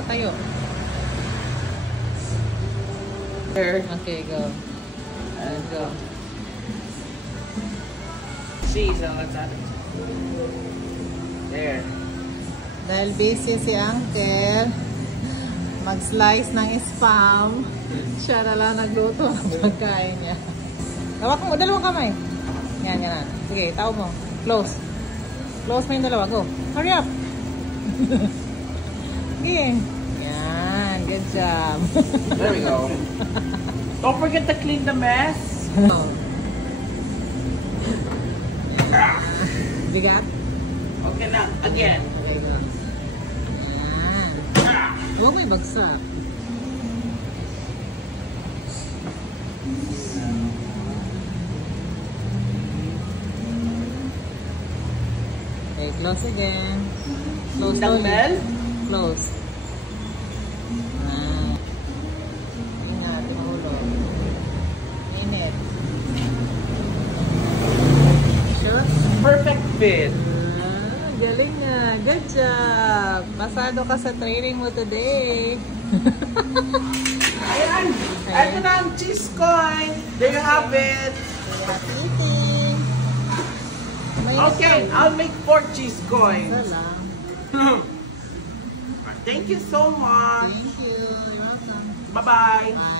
Patayo. Okay, go. Go. See, so what's that? There. Dahil busy si Uncle, mag-slice ng spam. Siya na lang nagluto ng pagkain niya. Hawak mo, dalawang kamay. Yan, yan na. Sige, tao mo. Close. Close mo yung dalawa. Go. Hurry up. Sige. Yan. Good job. There we go. Don't forget to clean the mess. Bigat? Okay na. Again. Okay, go. Yan. Huwag may bagsak. Okay, close again. Close slowly. Dumbbell? Close. Ingat, mahulog. Init. Sure? Perfect fit. Galing nga. Good job. Pasado ka sa training mo today. Ayan. Ito na ang cheese coin. There you have it. Happy eating. Okay, I'll make 4 cheese coins. Isa lang. Thank you so much. Thank you. You're welcome. Bye-bye. Bye.